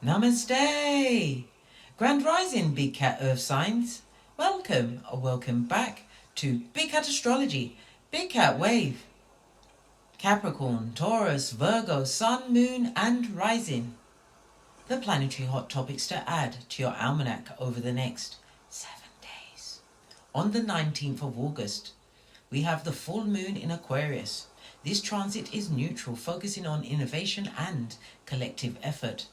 Namaste! Grand Rising, Big Cat Earth Signs. Welcome or welcome back to Big Cat Astrology, Big Cat Wave. Capricorn, Taurus, Virgo, Sun, Moon and Rising. The planetary hot topics to add to your almanac over the next 7 days. On the 19th of August, we have the full moon in Aquarius. This transit is neutral, focusing on innovation and collective effort.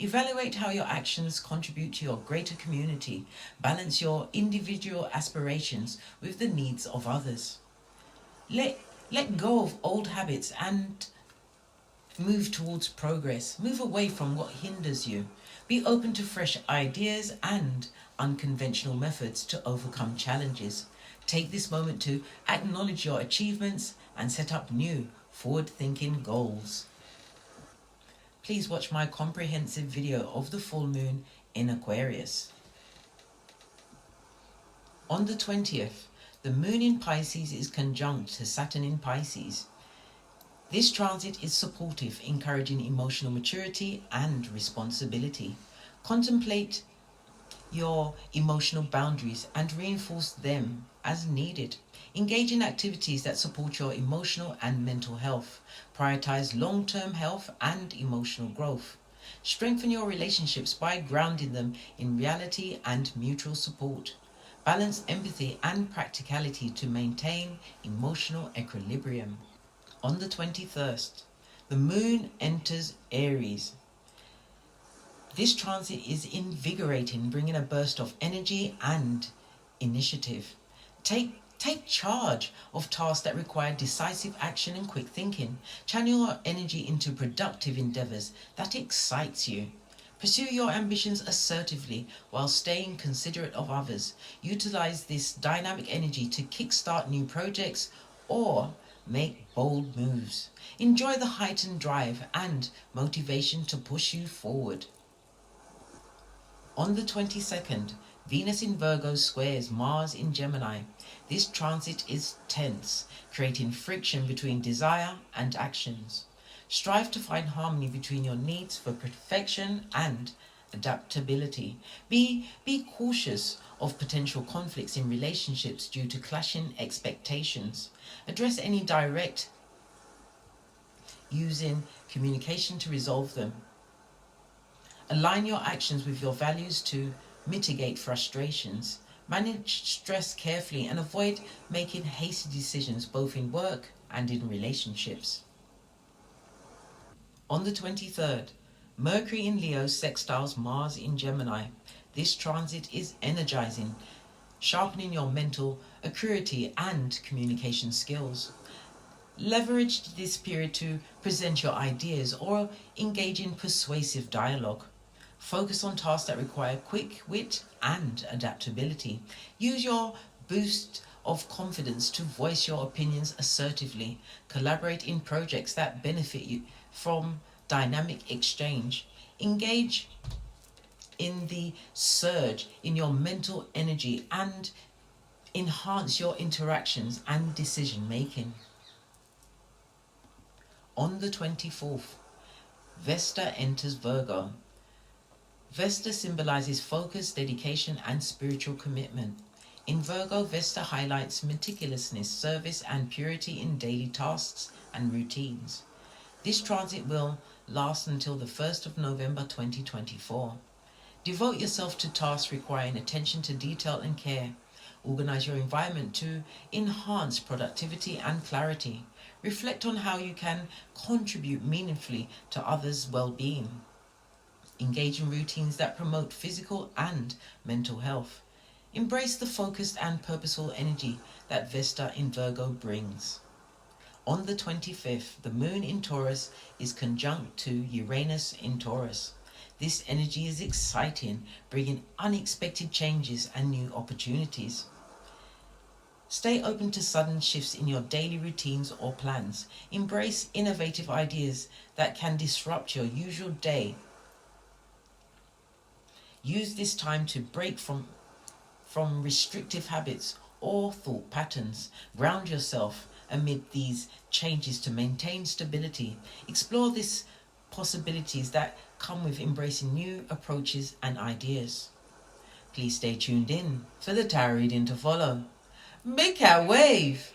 Evaluate how your actions contribute to your greater community. Balance your individual aspirations with the needs of others. Let go of old habits and move towards progress. Move away from what hinders you. Be open to fresh ideas and unconventional methods to overcome challenges. Take this moment to acknowledge your achievements and set up new, forward-thinking goals. Please watch my comprehensive video of the full moon in Aquarius. On the 20th, the moon in Pisces is conjunct to Saturn in Pisces. This transit is supportive, encouraging emotional maturity and responsibility. Contemplate your emotional boundaries and reinforce them as needed. Engage in activities that support your emotional and mental health. Prioritize long-term health and emotional growth. Strengthen your relationships by grounding them in reality and mutual support. Balance empathy and practicality to maintain emotional equilibrium. On the 21st, the moon enters Aries. This transit is invigorating, bringing a burst of energy and initiative. Take charge of tasks that require decisive action and quick thinking. Channel your energy into productive endeavors that excites you. Pursue your ambitions assertively while staying considerate of others. Utilize this dynamic energy to kickstart new projects or make bold moves. Enjoy the heightened drive and motivation to push you forward. On the 22nd, Venus in Virgo squares Mars in Gemini. This transit is tense, creating friction between desire and actions. Strive to find harmony between your needs for perfection and adaptability. Be cautious of potential conflicts in relationships due to clashing expectations. Address any direct using communication to resolve them. Align your actions with your values to mitigate frustrations. Manage stress carefully and avoid making hasty decisions both in work and in relationships. On the 23rd, Mercury in Leo sextiles Mars in Gemini. This transit is energizing, sharpening your mental acuity and communication skills. Leverage this period to present your ideas or engage in persuasive dialogue. Focus on tasks that require quick wit and adaptability. Use your boost of confidence to voice your opinions assertively. Collaborate in projects that benefit you from dynamic exchange. Engage in the surge in your mental energy and enhance your interactions and decision making. On the 24th, Vesta enters Virgo. Vesta symbolizes focus, dedication, and spiritual commitment. In Virgo, Vesta highlights meticulousness, service, and purity in daily tasks and routines. This transit will last until the 1st of November 2024. Devote yourself to tasks requiring attention to detail and care. Organize your environment to enhance productivity and clarity. Reflect on how you can contribute meaningfully to others' well-being. Engage in routines that promote physical and mental health. Embrace the focused and purposeful energy that Vesta in Virgo brings. On the 25th, the moon in Taurus is conjunct to Uranus in Taurus. This energy is exciting, bringing unexpected changes and new opportunities. Stay open to sudden shifts in your daily routines or plans. Embrace innovative ideas that can disrupt your usual day. Use this time to break from restrictive habits or thought patterns. Ground yourself amid these changes to maintain stability. Explore this possibilities that come with embracing new approaches and ideas. Please stay tuned in for the tarot reading to follow. Make our wave!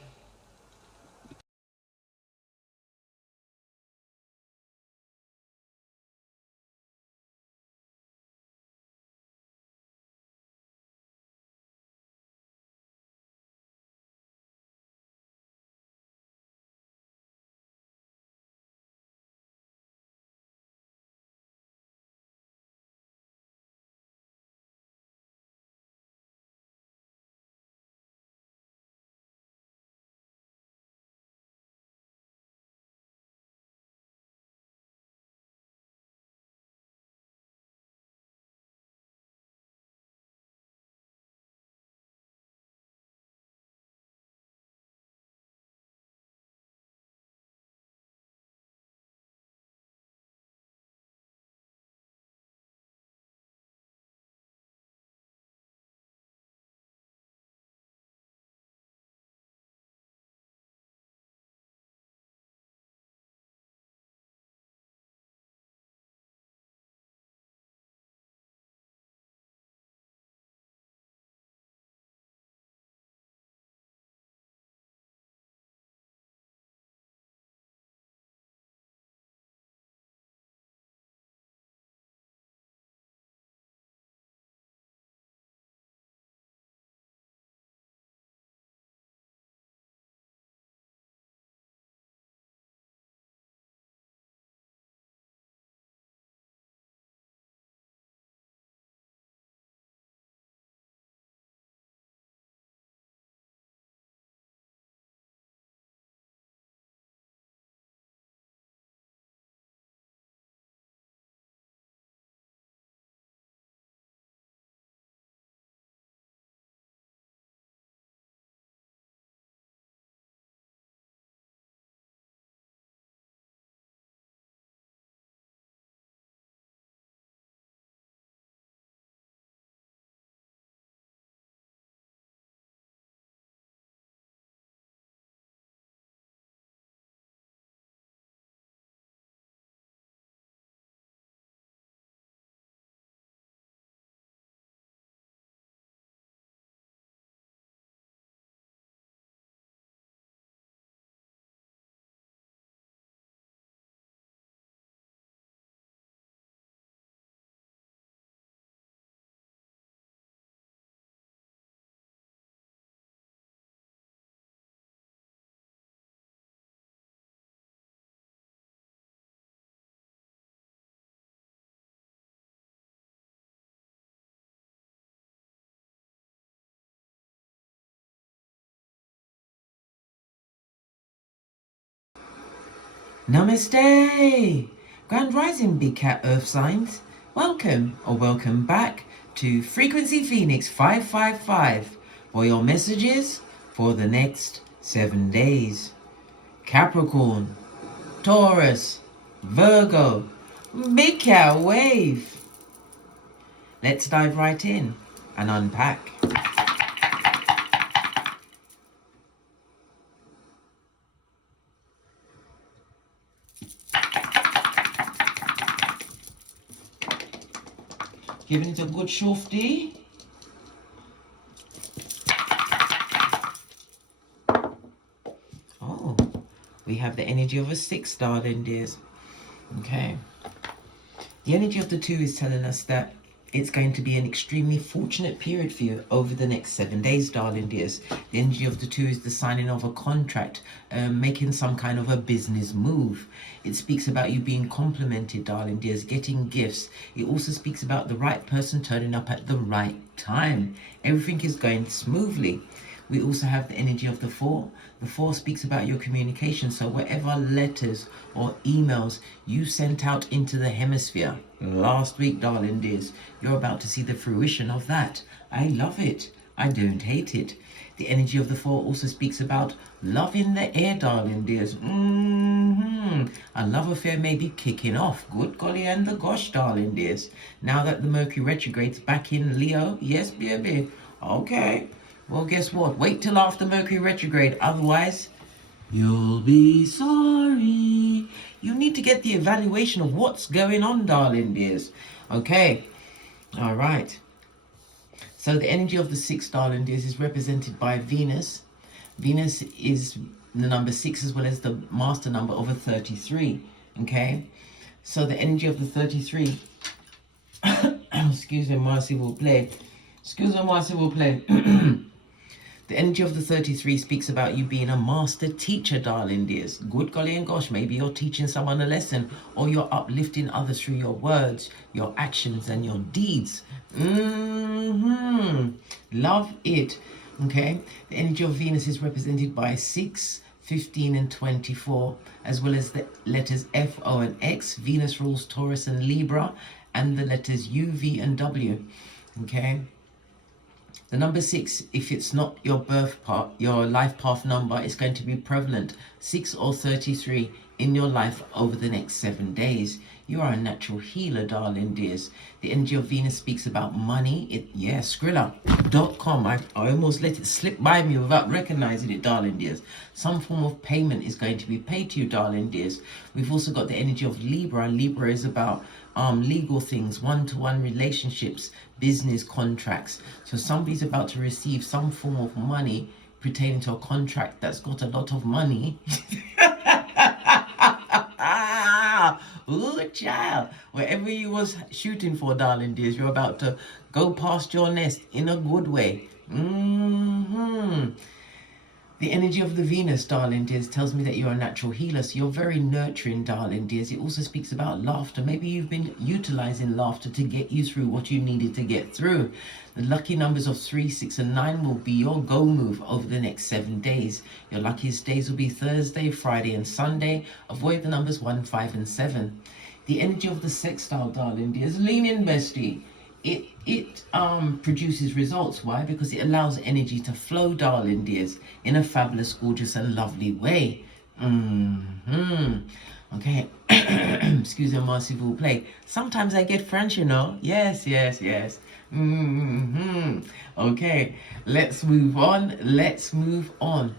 Namaste! Grand Rising Big Cat Earth Signs. Welcome or welcome back to Frequency Phoenix 555 for your messages for the next 7 days. Capricorn, Taurus, Virgo, Big Cat Wave. Let's dive right in and unpack. Giving it a good shufty. Oh, we have the energy of a 6, darling dears. Okay. The energy of the 2 is telling us that it's going to be an extremely fortunate period for you over the next 7 days, darling dears. The energy of the 2 is the signing of a contract, making some kind of a business move. It speaks about you being complimented, darling dears, getting gifts. It also speaks about the right person turning up at the right time. Everything is going smoothly. We also have the energy of the 4. The 4 speaks about your communication. So whatever letters or emails you sent out into the hemisphere last week, darling dears, you're about to see the fruition of that. I love it. I don't hate it. The energy of the 4 also speaks about love in the air, darling dears. A love affair may be kicking off. Good golly and the gosh, darling dears. Now that the Mercury retrograde's back in Leo, yes, baby. Okay. Well, guess what? Wait till after Mercury retrograde. Otherwise, you'll be sorry. You need to get the evaluation of what's going on, darling dears. Okay. All right. So the energy of the 6, darling dears, is represented by Venus. Venus is the number 6 as well as the master number of a 33. Okay. So the energy of the 33, excuse me, Marcy will play. Excuse me, Marcy will play. The energy of the 33 speaks about you being a master teacher, darling dears. Good golly and gosh, maybe you're teaching someone a lesson, or you're uplifting others through your words, your actions, and your deeds. Love it. Okay. The energy of Venus is represented by 6, 15, and 24, as well as the letters F, O, and X. Venus rules Taurus and Libra, and the letters U, V, and W. Okay. The number 6, if it's not your birth part, your life path number, is going to be prevalent, 6 or 33, in your life over the next 7 days. You are a natural healer, darling dears. The energy of Venus speaks about money. Skrilla.com. I almost let it slip by me without recognizing it, darling dears. Some form of payment is going to be paid to you, darling dears. We've also got the energy of Libra. Libra is about legal things, one-to-one relationships, business contracts. So somebody's about to receive some form of money pertaining to a contract that's got a lot of money. Ooh, child. Wherever you was shooting for, darling dears, you're about to go past your nest in a good way. The energy of the Venus, darling dears, tells me that you're a natural healer. So you're very nurturing, darling dears. It also speaks about laughter. Maybe you've been utilizing laughter to get you through what you needed to get through. The lucky numbers of 3, 6, and 9 will be your go move over the next 7 days. Your luckiest days will be Thursday, Friday, and Sunday. Avoid the numbers 1, 5, and 7. The energy of the sextile, darling dears. Lean in, bestie. It produces results. Why? Because it allows energy to flow, darling dears, in a fabulous, gorgeous, and lovely way. Okay. Excuse me, Marcy will play. Sometimes I get French, you know. Yes. Okay. Let's move on.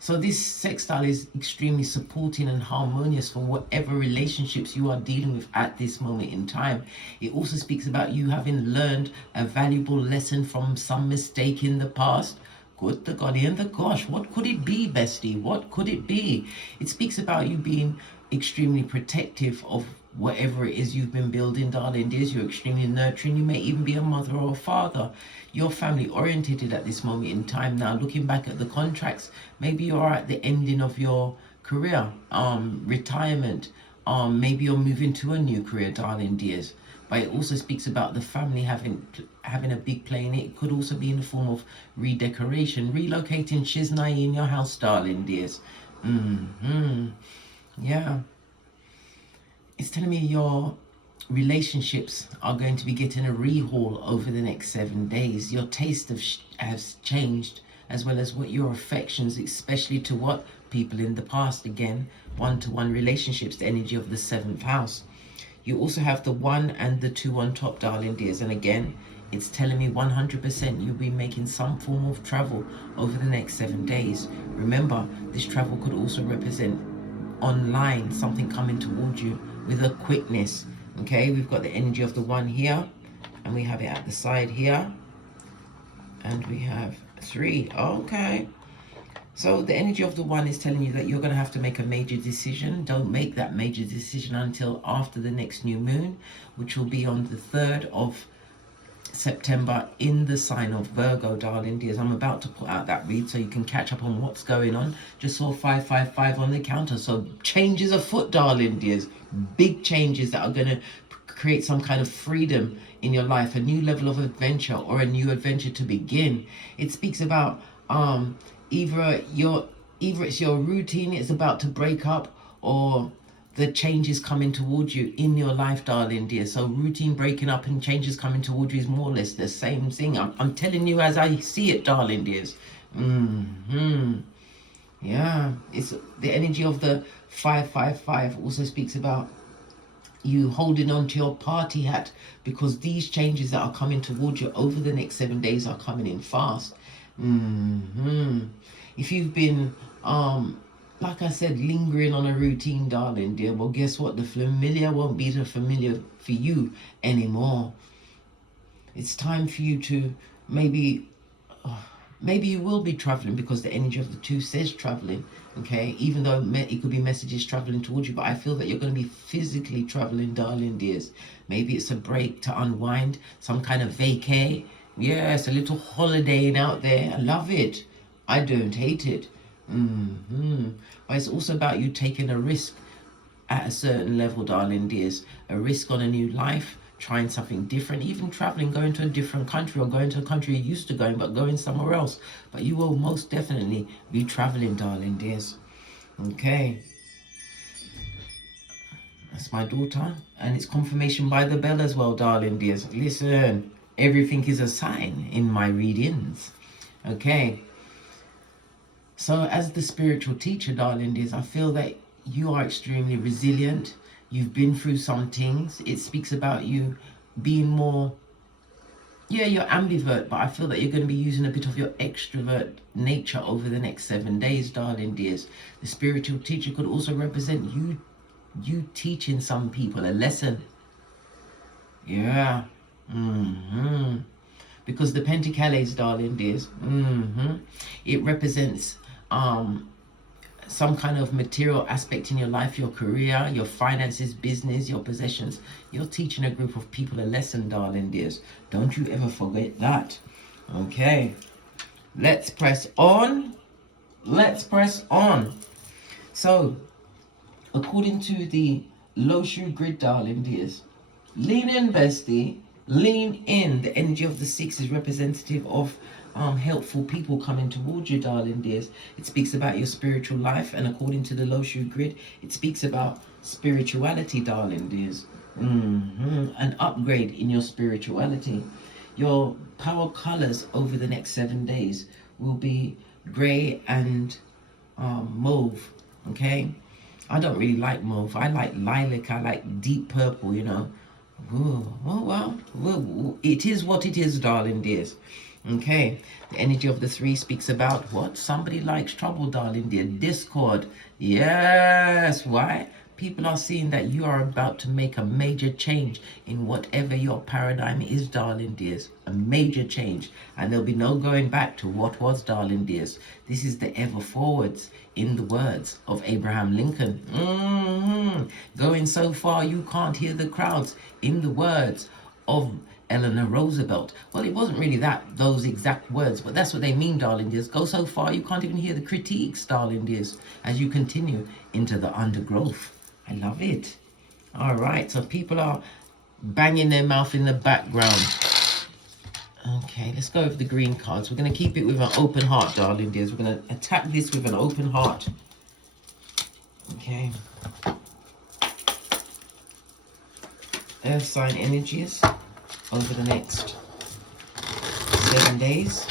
So this sextile is extremely supporting and harmonious for whatever relationships you are dealing with at this moment in time. It also speaks about you having learned a valuable lesson from some mistake in the past. Good the golly and the gosh, what could it be, bestie? What could it be? It speaks about you being extremely protective of whatever it is you've been building, darling dears. You're extremely nurturing. You may even be a mother or a father. You're family oriented at this moment in time. Now, looking back at the contracts, maybe you're at the ending of your career, retirement. Maybe you're moving to a new career, darling dears. But it also speaks about the family having a big play in it. It could also be in the form of redecoration, relocating Shiznai in your house, darling dears. Yeah. It's telling me your relationships are going to be getting a rehaul over the next 7 days. Your taste has changed, as well as what your affections, especially to what people in the past. Again, one-to-one relationships, the energy of the 7th house. You also have the 1 and the 2 on top, darling dears. And again, it's telling me 100% you'll be making some form of travel over the next 7 days. Remember, this travel could also represent online, something coming towards you with a quickness. Okay, we've got the energy of the 1 here, and we have it at the side here, and we have 3. Okay, so the energy of the 1 is telling you that you're going to have to make a major decision. Don't make that major decision until after the next new moon, which will be on the 3rd of September in the sign of Virgo, darling dears. I'm about to put out that read so you can catch up on what's going on. Just saw 555 on the counter, so changes afoot, darling dears. Big changes that are going to create some kind of freedom in your life, a new level of adventure, or a new adventure to begin. It speaks about either it's your routine is about to break up, or the changes coming towards you in your life, darling dear. So routine breaking up and changes coming towards you is more or less the same thing. I'm telling you as I see it, darling dears. Yeah, it's the energy of the 555 also speaks about you holding on to your party hat, because these changes that are coming towards you over the next 7 days are coming in fast. If you've been like I said, lingering on a routine, darling dear. Well, guess what? The familiar won't be the familiar for you anymore. It's time for you to maybe you will be traveling, because the energy of the 2 says traveling, okay? Even though it could be messages traveling towards you, but I feel that you're going to be physically traveling, darling dears. Maybe it's a break to unwind, some kind of vacay. Yes, a little holidaying out there. I love it. I don't hate it. But it's also about you taking a risk at a certain level, darling dears. A risk on a new life, trying something different, even traveling, going to a different country, or going to a country you're used to going, but going somewhere else. But you will most definitely be traveling, darling dears. Okay. That's my daughter. And it's confirmation by the bell as well, darling dears. Listen, everything is a sign in my readings. Okay. So as the spiritual teacher, darling dears, I feel that you are extremely resilient. You've been through some things. It speaks about you being more, you're ambivert, but I feel that you're going to be using a bit of your extrovert nature over the next 7 days, darling dears. The spiritual teacher could also represent you teaching some people a lesson. Yeah. Because the Pentacles, darling dears, it represents some kind of material aspect in your life, your career, your finances, business, your possessions. You're teaching a group of people a lesson, darling dears. Don't you ever forget that. Okay. Let's press on. Let's press on. So, according to the low shoe grid, darling dears, lean in, bestie. Lean in. The energy of the 6 is representative of helpful people coming towards you, darling dears. It speaks about your spiritual life, and according to the low shoe grid, it speaks about spirituality, darling dears. An upgrade in your spirituality. Your power colors over the next 7 days will be grey and mauve. Okay, I don't really like mauve. I like lilac. I like deep purple, you know. Ooh, well, it is what it is, darling dears. Okay, the energy of the 3 speaks about what? Somebody likes trouble, darling dear. Discord. Yes. Why? People are seeing that you are about to make a major change in whatever your paradigm is, darling dears. A major change. And there'll be no going back to what was, darling dears. This is the ever forwards, in the words of Abraham Lincoln. Going so far you can't hear the crowds, in the words of Eleanor Roosevelt. Well, it wasn't really those exact words, but that's what they mean, darling dears. Go so far you can't even hear the critiques, darling dears, as you continue into the undergrowth. I love it. All right, so people are banging their mouth in the background. Okay, let's go over the green cards. We're going to keep it with an open heart, darling dears. We're going to attack this with an open heart. Okay. Earth sign energies over the next 7 days.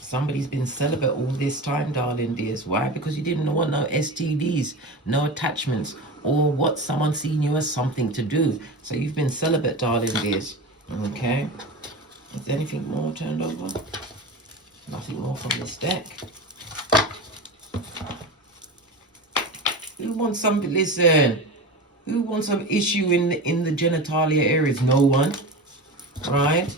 Somebody's been celibate all this time, darling dears. Why? Because you didn't want no STDs, no attachments, or what someone seen you as something to do. So you've been celibate, darling dears. Okay. Is there anything more turned over? Nothing more from this deck. Who wants some, listen, who wants some issue in the genitalia areas? No one. Right?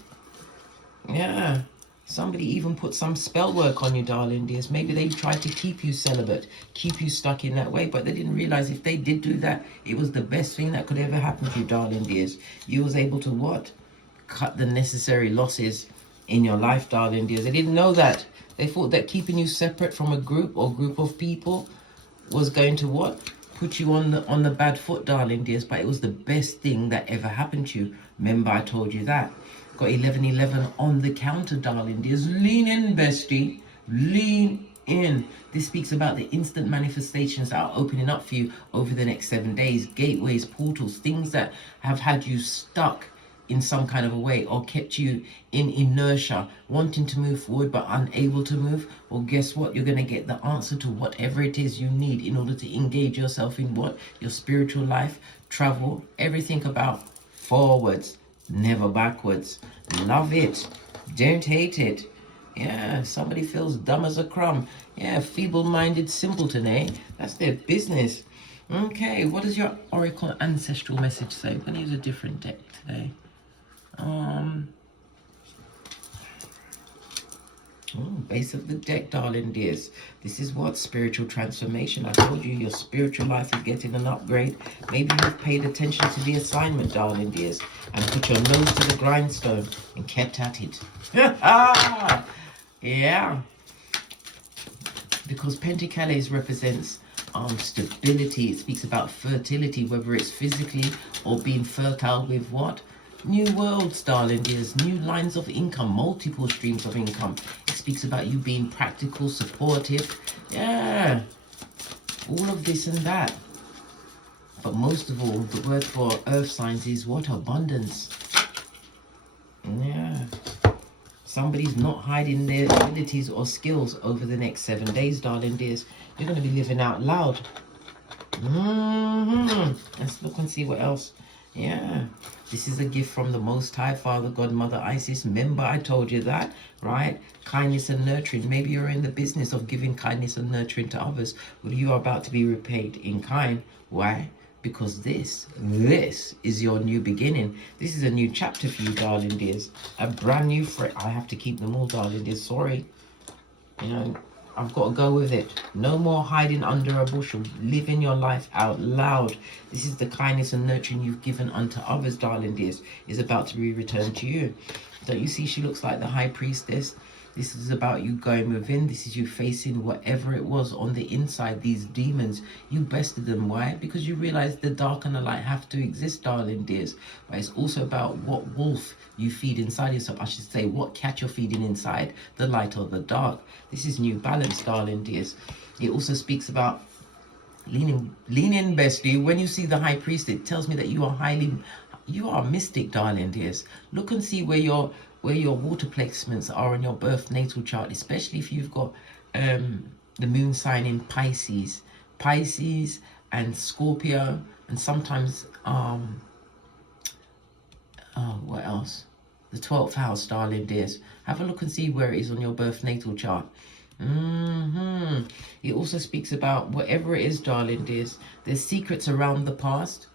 Yeah. Somebody even put some spell work on you, darling dears. Maybe they tried to keep you celibate, keep you stuck in that way, but they didn't realize if they did do that, it was the best thing that could ever happen to you, darling dears. You was able to what? Cut the necessary losses in your life, darling dears. They didn't know that. They thought that keeping you separate from a group or group of people was going to what? Put you on the bad foot, darling dears. But it was the best thing that ever happened to you. Remember, I told you that. Got 1111 on the counter, darling dears. Lean in, bestie. Lean in. This speaks about the instant manifestations that are opening up for you over the next 7 days. Gateways, portals, things that have had you stuck in some kind of a way or kept you in inertia, wanting to move forward but unable to move. Well, guess what? You're going to get the answer to whatever it is you need in order to engage yourself in what? Your spiritual life, travel, everything about forwards, never backwards. Love it. Don't hate it. Yeah, somebody feels dumb as a crumb. Yeah, feeble-minded simpleton, eh? That's their business. Okay, what does your Oracle Ancestral message say? I'm going to use a different deck today. Base of the deck, darling dears. This is what spiritual transformation. I told you your spiritual life is getting an upgrade. Maybe you've paid attention to the assignment, darling dears, and put your nose to the grindstone and kept at it. Yeah. Because Pentacles represents stability. It speaks about fertility, whether it's physically or being fertile with what? New worlds, darling dears, new lines of income, multiple streams of income. It speaks about you being practical, supportive. Yeah, all of this and that. But most of all, the word for earth signs is what? Abundance. Yeah. Somebody's not hiding their abilities or skills over the next 7 days, darling dears. You're going to be living out loud. Let's look and see what else. Yeah, this is a gift from the Most High, Father, God, Mother, Isis. Remember, I told you that, right? Kindness and nurturing. Maybe you're in the business of giving kindness and nurturing to others. Well, you are about to be repaid in kind. Why? Because this is your new beginning. This is a new chapter for you, darling dears. A brand new I have to keep them all, darling dears. Sorry. You know, I've got to go with it. No more hiding under a bushel. Living your life out loud. This is the kindness and nurturing you've given unto others, darling dears, is about to be returned to you. Don't you see she looks like the high priestess? This is about you going within. This is you facing whatever it was on the inside, these demons. You bested them. Why? Because you realize the dark and the light have to exist, darling dears. But it's also about what wolf you feed inside yourself. I should say, what cat you're feeding inside, the light or the dark. This is new balance, darling dears. It also speaks about lean in, bestie. When you see the high priest, it tells me that you are mystic, darling dears. Look and see where your water placements are on your birth natal chart, especially if you've got the moon sign in Pisces and Scorpio, and sometimes what else? The 12th house, darling dears. Have a look and see where it is on your birth natal chart. It also speaks about whatever it is, darling dears. There's secrets around the past,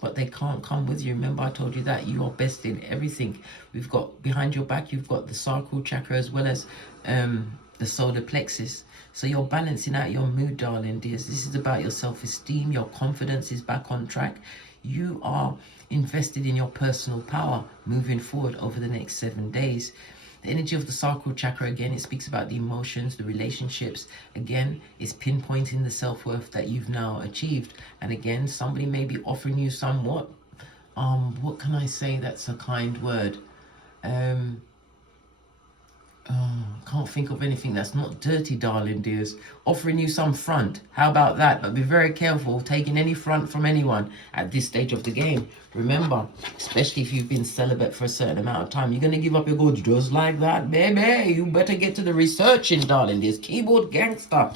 but they can't come with you. Remember, I told you that you are best in everything. We've got behind your back, you've got the sacral chakra as well as the solar plexus. So you're balancing out your mood, darling dears. This is about your self-esteem. Your confidence is back on track. You are invested in your personal power moving forward over the next 7 days. The energy of the sacral chakra, again, it speaks about the emotions, the relationships. Again, it's pinpointing the self-worth that you've now achieved. And again, somebody may be offering you somewhat, what can I say that's a kind word? Can't think of anything that's not dirty, darling dears. Offering you some front. How about that? But be very careful taking any front from anyone at this stage of the game. Remember, especially if you've been celibate for a certain amount of time, you're going to give up your goods just like that, baby. You better get to the researching, darling dears. Keyboard gangster.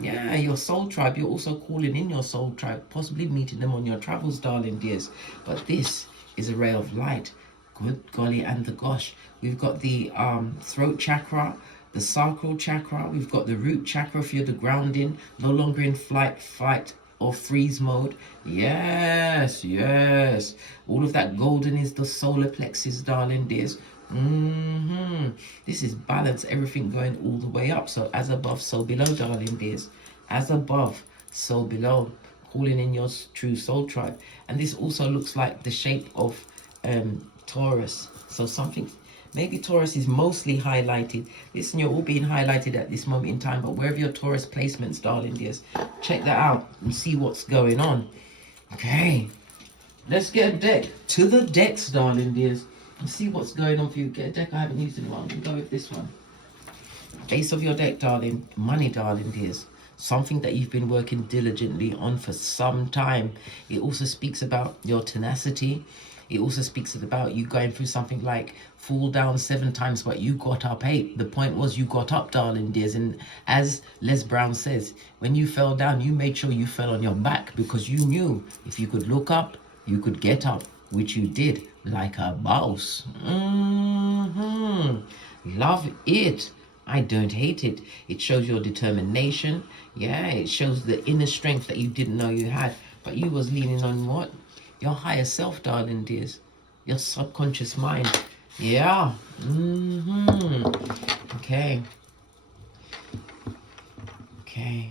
Yeah, your soul tribe. You're also calling in your soul tribe, possibly meeting them on your travels, darling dears. But this is a ray of light. Good golly and the gosh. We've got the throat chakra, the sacral chakra. We've got the root chakra if you're the grounding, no longer in flight, fight, or freeze mode. Yes. All of that golden is the solar plexus, darling dears. This is balance, everything going all the way up. So as above, so below, darling dears. As above, so below. Calling in your true soul tribe. And this also looks like the shape of Taurus. So something, maybe Taurus is mostly highlighted. Listen, you're all being highlighted at this moment in time, but wherever your Taurus placements, darling dears, check that out and see what's going on. Okay, let's get a deck. To the decks, darling dears, and see what's going on for you. Get a deck I haven't used in a while. I'm going to go with this one. Base of your deck, darling. Money, darling dears. Something that you've been working diligently on for some time. It also speaks about your tenacity. It also speaks about you going through something like fall down 7 times, but you got up 8. The point was you got up, darling dears. And as Les Brown says, when you fell down, you made sure you fell on your back because you knew if you could look up, you could get up. which you did like a boss. Love it. I don't hate it. It shows your determination. Yeah, it shows the inner strength that you didn't know you had. But you was leaning on what? Your higher self, darling dears. Your subconscious mind. Yeah. Okay. Okay.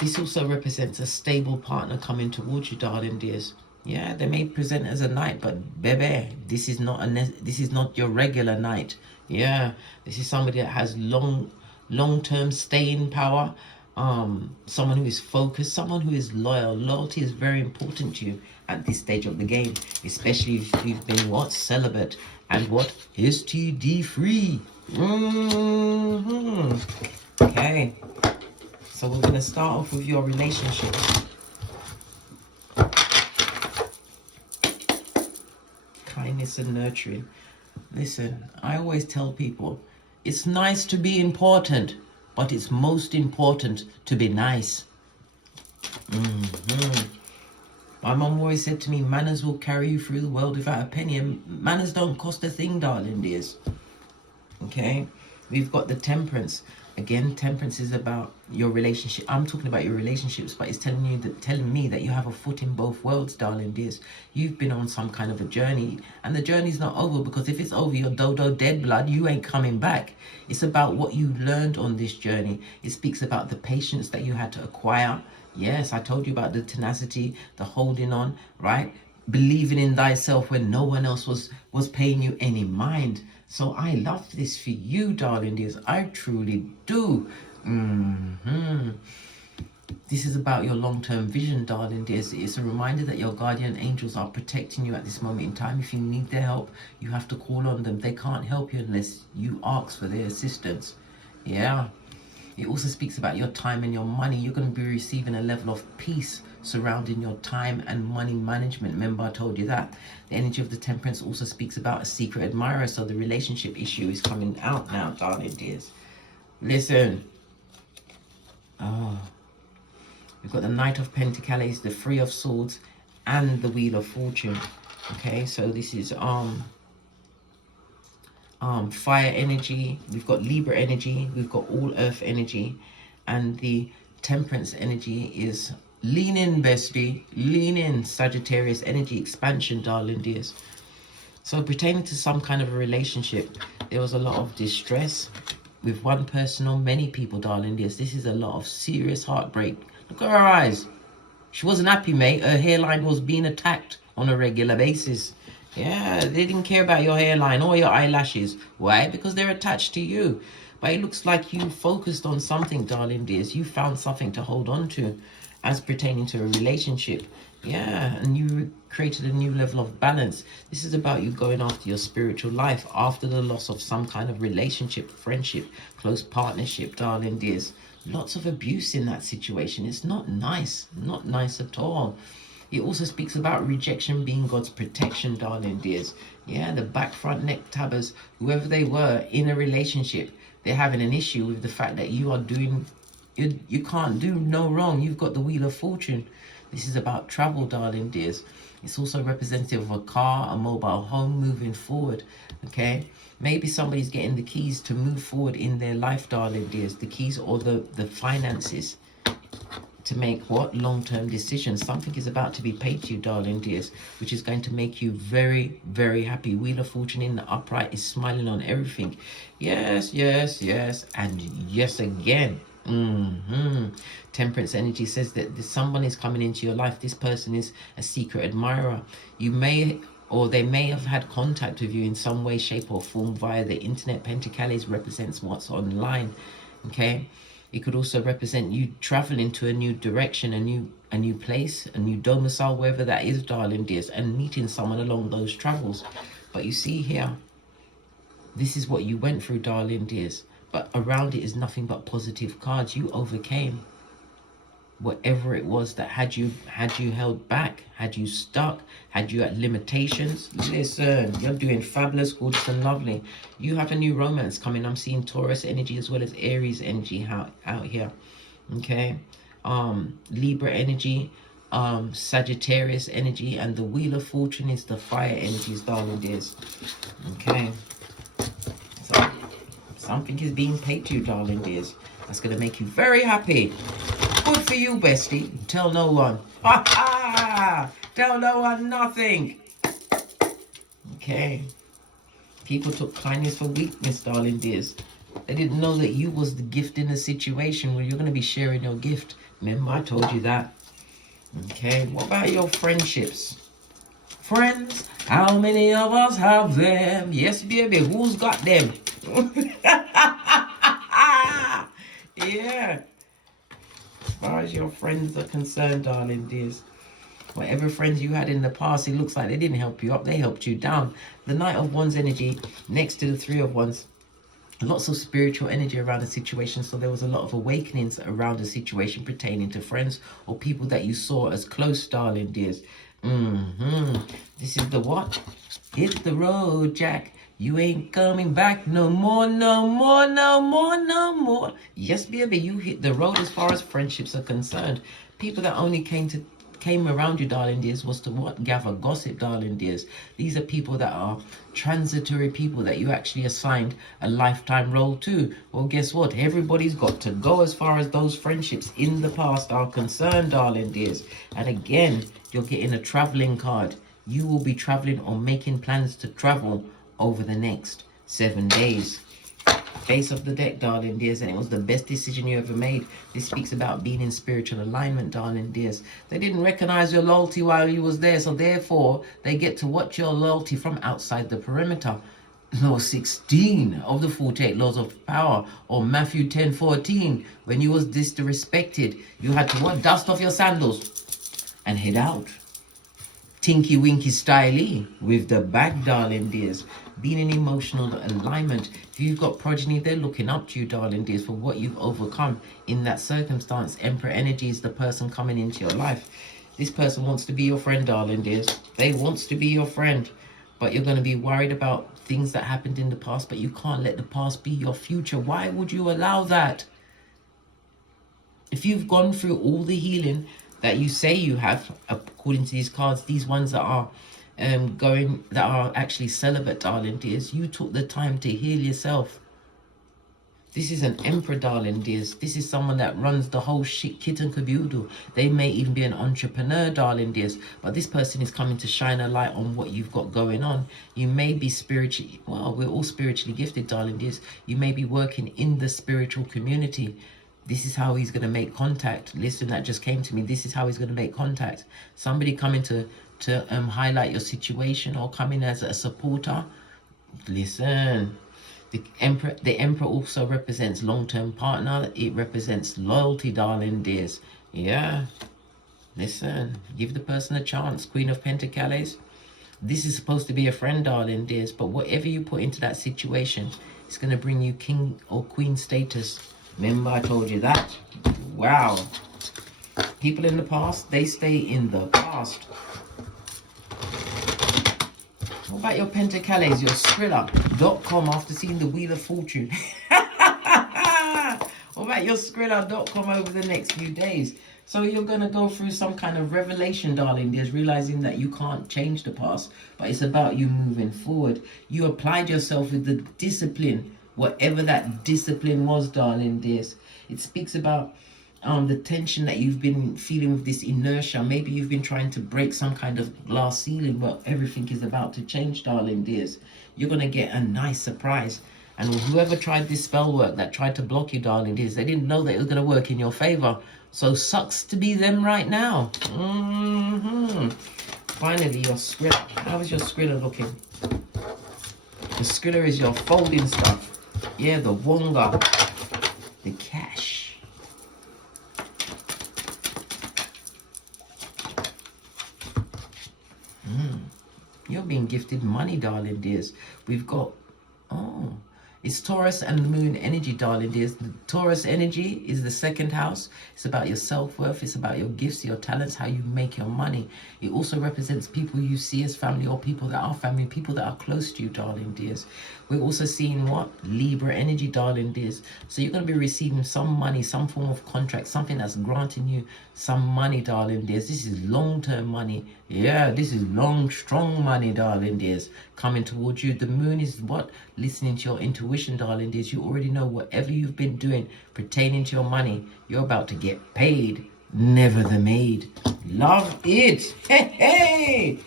This also represents a stable partner coming towards you, darling dears. Yeah, they may present as a knight, but baby, this is not your regular knight. Yeah, this is somebody that has long-term staying power. Someone who is focused, someone who is loyal. Loyalty is very important to you at this stage of the game, especially if you've been what? Celibate and what? STD free. Okay. So we're going to start off with your relationship. Kindness and nurturing. Listen, I always tell people, it's nice to be important, but it's most important to be nice. My mum always said to me, manners will carry you through the world without a penny. And manners don't cost a thing, darling dears. Okay? We've got the temperance. Again, temperance is about your relationship. I'm talking about your relationships, but it's telling me that you have a foot in both worlds, darling dears. You've been on some kind of a journey, and the journey's not over, because if it's over, you're dodo dead blood. You ain't coming back. It's about what you learned on this journey. It speaks about the patience that you had to acquire. Yes, I told you about the tenacity, the holding on, right? Believing in thyself when no one else was paying you any mind. So I love this for you, darling dears. I truly do. This is about your long-term vision, darling dears. It's a reminder that your guardian angels are protecting you at this moment in time. If you need their help, you have to call on them. They can't help you unless you ask for their assistance. Yeah. It also speaks about your time and your money. You're going to be receiving a level of peace surrounding your time and money management. Remember, I told you that. The energy of the temperance also speaks about a secret admirer. So the relationship issue is coming out now, darling dears. Listen. We've got the Knight of Pentacles, the Three of Swords, and the Wheel of Fortune. Okay, so this is fire energy. We've got Libra energy. We've got all earth energy, and the temperance energy is lean in, bestie, lean in. Sagittarius energy, expansion, darling dears. So pertaining to some kind of a relationship, there was a lot of distress with one person or many people, darling dears. This is a lot of serious heartbreak. Look at her eyes. She wasn't happy, mate. Her hairline was being attacked on a regular basis. Yeah, they didn't care about your hairline or your eyelashes. Why? Because they're attached to you. But it looks like you focused on something, darling dears. You found something to hold on to as pertaining to a relationship. Yeah, and you created a new level of balance. This is about you going after your spiritual life after the loss of some kind of relationship, friendship, close partnership, darling dears. Lots of abuse in that situation. It's not nice. Not nice at all. It also speaks about rejection being God's protection, darling dears. Yeah, the back, front, neck tabbers, whoever they were in a relationship, they're having an issue with the fact that you are doing, you can't do no wrong. You've got the Wheel of Fortune. This is about travel, darling dears. It's also representative of a car, a mobile home, moving forward. Okay, maybe somebody's getting the keys to move forward in their life, darling dears. The keys or the finances to make what? Long-term decisions. Something is about to be paid to you, darling dears, which is going to make you very, very happy. Wheel of Fortune in the upright is smiling on everything. Yes, yes, yes, and yes again. Temperance energy says that someone is coming into your life. This person is a secret admirer. You may, or they may have had contact with you in some way, shape or form via the internet. Pentacles represents what's online. Okay, it could also represent you traveling to a new direction, a new place, a new domicile, wherever that is, darling dears, and meeting someone along those travels. But you see here, this is what you went through, darling dears. But around it is nothing but positive cards. You overcame whatever it was that had you held back, had you stuck, had you at limitations. Listen, you're doing fabulous, gorgeous and lovely. You have a new romance coming. I'm seeing Taurus energy as well as Aries energy out here. Okay, Libra energy, Sagittarius energy, and the Wheel of Fortune is the fire energies, darling dears. Okay, so something is being paid to you, darling dears. That's going to make you very happy. Good for you, bestie. Tell no one. Ha ha! Tell no one nothing. Okay. People took kindness for weakness, darling dears. They didn't know that you was the gift in a situation where you're going to be sharing your gift. Remember, I told you that. Okay, what about your friendships? Friends, how many of us have them? Yes, baby, who's got them? Yeah. As far as your friends are concerned, darling dears, whatever friends you had in the past, it looks like they didn't help you up, they helped you down. The Knight of Wands energy next to the Three of Wands, lots of spiritual energy around the situation. So there was a lot of awakenings around the situation pertaining to friends or people that you saw as close, darling dears. This is the what? Hit the road, Jack. You ain't coming back no more, no more, no more, no more. Yes, baby, you hit the road as far as friendships are concerned. People that only came around you, darling dears, was to what? Gather gossip, darling dears. These are people that are transitory people that you actually assigned a lifetime role to. Well, guess what? Everybody's got to go as far as those friendships in the past are concerned, darling dears. And again, you're getting a traveling card. You will be traveling or making plans to travel over the next 7 days. Face of the deck, darling dears, and it was the best decision you ever made. This speaks about being in spiritual alignment, darling dears. They didn't recognize your loyalty while you was there, so therefore they get to watch your loyalty from outside the perimeter. Law 16 of the 48 laws of power, or Matthew 10:14, when you was disrespected, you had to what? Dust off your sandals and head out. Tinky Winky Styly with the bag, darling dears. Being in emotional alignment. If you've got progeny, they're looking up to you, darling dears, for what you've overcome in that circumstance. Emperor energy is the person coming into your life. This person wants to be your friend, darling dears. They wants to be your friend. But you're going to be worried about things that happened in the past, but you can't let the past be your future. Why would you allow that? If you've gone through all the healing that you say you have, according to these cards, these ones that are that are actually celibate, darling dears, you took the time to heal yourself. This is an emperor, darling dears. This is someone that runs the whole shit kit and caboodle. They may even be an entrepreneur, darling dears, but this person is coming to shine a light on what you've got going on. You may be spiritually, well, we're all spiritually gifted, darling dears. You may be working in the spiritual community. This is how he's going to make contact. Listen, that just came to me. This is how he's going to make contact. Somebody coming to highlight your situation or come in as a supporter. Listen, the emperor also represents long-term partner. It represents loyalty, darling dears. Yeah, listen, give the person a chance. Queen of Pentacles. This is supposed to be a friend, darling dears, but whatever you put into that situation, it's going to bring you king or queen status. Remember, I told you that. Wow. People in the past, they stay in the past. What about your Pentacles, your Skrilla.com after seeing the Wheel of Fortune? What about your Skrilla.com over the next few days? So you're going to go through some kind of revelation, darling dears, realizing that you can't change the past, but it's about you moving forward. You applied yourself with the discipline, whatever that discipline was, darling dears. It speaks about the tension that you've been feeling with this inertia. Maybe you've been trying to break some kind of glass ceiling, but everything is about to change, darling dears. You're going to get a nice surprise. And whoever tried this spell work that tried to block you, darling dears, they didn't know that it was going to work in your favor. So sucks to be them right now. Finally, your Skrilla. How is your Skrilla looking? The Skrilla is your folding stuff. Yeah, the Wonga. The cash. You're being gifted money, darling dears. We've got, It's Taurus and the moon energy, darling dears. The Taurus energy is the second house. It's about your self-worth. It's about your gifts, your talents, how you make your money. It also represents people you see as family, or people that are family, people that are close to you, darling dears. We're also seeing what? Libra energy, darling dears. So you're going to be receiving some money, some form of contract, something that's granting you some money, darling dears. This is long-term money. Yeah, this is long, strong money, darling dears, coming towards you. The moon is what? Listening to your intuition, darling dears. You already know whatever you've been doing pertaining to your money, you're about to get paid. Never the maid. Love it. Hey, hey.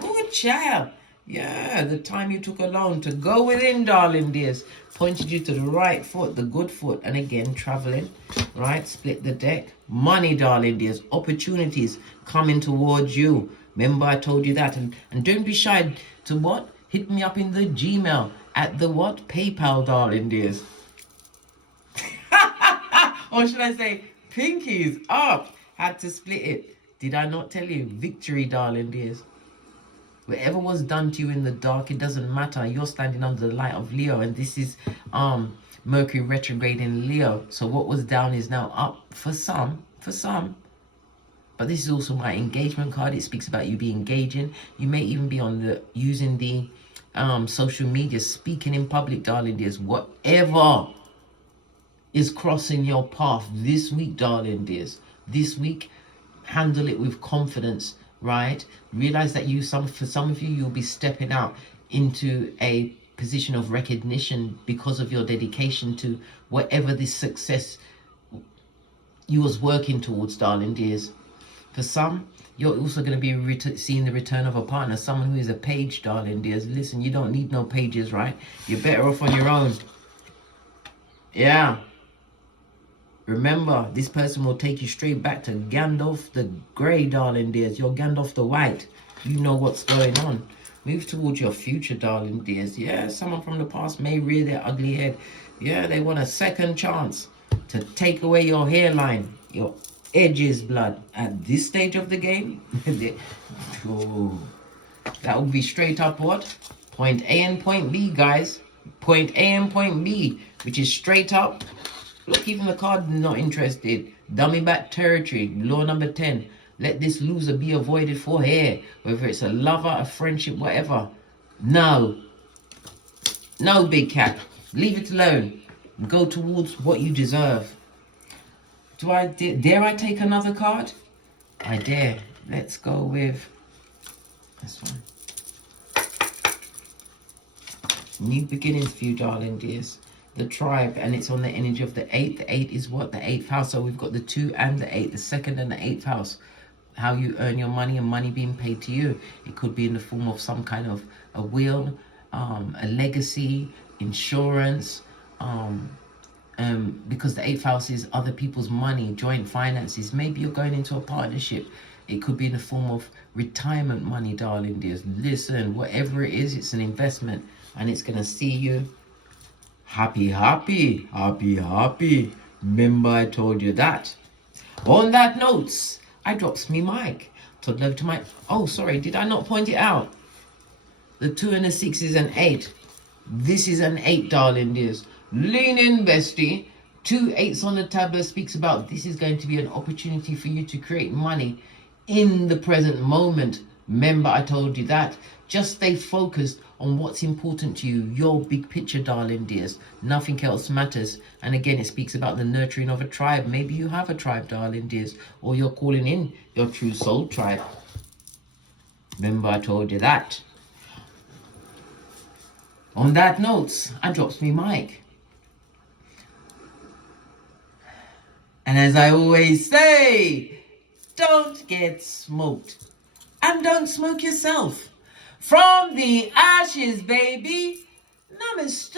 Good child. Yeah, the time you took alone to go within, darling dears, pointed you to the right foot, the good foot, and again, traveling, right? Split the deck. Money, darling dears, opportunities coming towards you. Remember, I told you that. And don't be shy to what? Hit me up in the Gmail at the what? PayPal, darling dears. Or should I say, pinkies up. Had to split it. Did I not tell you? Victory, darling dears. Whatever was done to you in the dark, it doesn't matter. You're standing under the light of Leo, and this is Mercury retrograde in Leo. So what was down is now up for some. But this is also my engagement card. It speaks about you be engaging. You may even be on using the social media, speaking in public, darling dears. Whatever is crossing your path this week, darling dears. This week, handle it with confidence. Right? Realize that for some of you, you'll be stepping out into a position of recognition because of your dedication to whatever this success you was working towards, darling dears. For some, you're also going to be seeing the return of a partner, someone who is a page, darling dears. Listen, you don't need no pages, right? You're better off on your own. Yeah. Remember, this person will take you straight back to Gandalf the Grey, darling dears. You're Gandalf the White. You know what's going on. Move towards your future, darling dears. Yeah, someone from the past may rear their ugly head. Yeah, they want a second chance to take away your hairline, your edges, blood. At this stage of the game, that would be straight up what? Point A and point B, guys. Point A and point B, which is straight up. Look, even the card not interested. Dummy back territory. Law number 10. Let this loser be avoided for here. Whether it's a lover, a friendship, whatever. No. No, big cat. Leave it alone. Go towards what you deserve. Dare I take another card? I dare. Let's go with this one. New beginnings for you, darling dears. The tribe, and it's on the energy of the 8th. The 8 is what? The 8th house. So we've got the 2 and the 8, the 2nd and the 8th house. How you earn your money and money being paid to you. It could be in the form of some kind of a will, a legacy, insurance, because the 8th house is other people's money, joint finances. Maybe you're going into a partnership. It could be in the form of retirement money, darling dears. Listen, whatever it is, it's an investment, and it's going to see you happy. Remember, I told you that. On that note, I drops me mic. Todd love to my. Oh, sorry, did I not point it out? The 2 and the 6 is an 8. This is an 8, darling dears. Lean in, bestie. 2 8s on the tablet speaks about this is going to be an opportunity for you to create money in the present moment. Remember, I told you that. Just stay focused on what's important to you, your big picture, darling dears. Nothing else matters. And again, it speaks about the nurturing of a tribe. Maybe you have a tribe, darling dears, or you're calling in your true soul tribe. Remember, I told you that. On that note, I drops me mic. And as I always say, don't get smoked. And don't smoke yourself. From the ashes, baby. Namaste.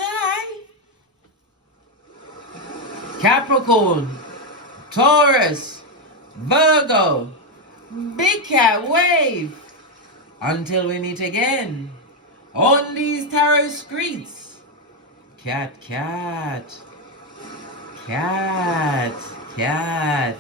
Capricorn, Taurus, Virgo, Big Cat Wave. Until we meet again on these tarot streets. Cat, cat, cat, cat.